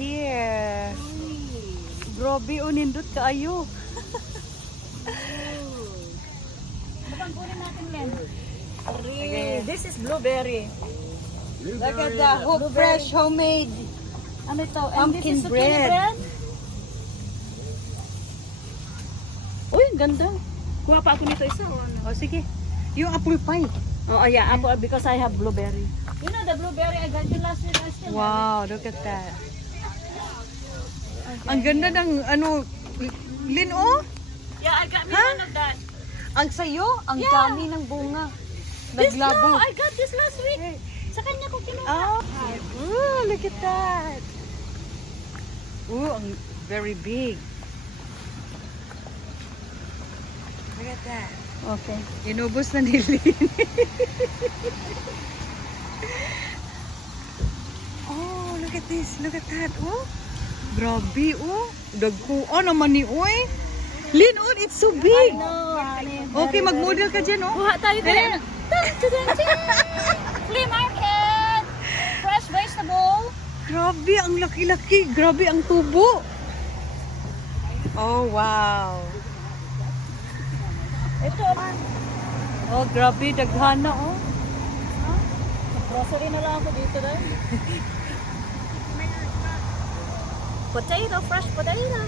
here. Grabe, nindot kaayo. Kunin natin yan. Okay. This is blueberry. Look at the Hope Fresh homemade. Ano ito? And Pumpkin this is zucchini bread. bread. Uy, ganda. Kuha pa ako nito isa o ano? O, sige. Yung apple pie. Oh, yeah, apple because I have blueberry. You know the blueberry I got you last week. I still have Wow, look at that. Ang ganda ng ano, Lin, oh. it. Yeah, I got me Huh? one of that. Ang sayo, ang Yeah. dami ng bunga. This no, Naglabo. I got this last week. Sa kanya ko kinuha. Oh, ooh, look at that. Ooh, ang very big. Look at that. Okay. Inubos na ni Lin. Oh, look at this. Look at that. Oh, grabe. Oh, dagko. Oh, naman ni Oy. Lin, oh, it's so big. No, honey. Okay, mag-model ka dyan, oh. Kuha tayo din. Flea market. Fresh vegetable. Grabe, ang laki-laki. Grabe, ang tubo. Oh, wow. Ito. Oh, grabe, daghana, oh. Grocery na lang ako dito dahil. Potato, fresh potato.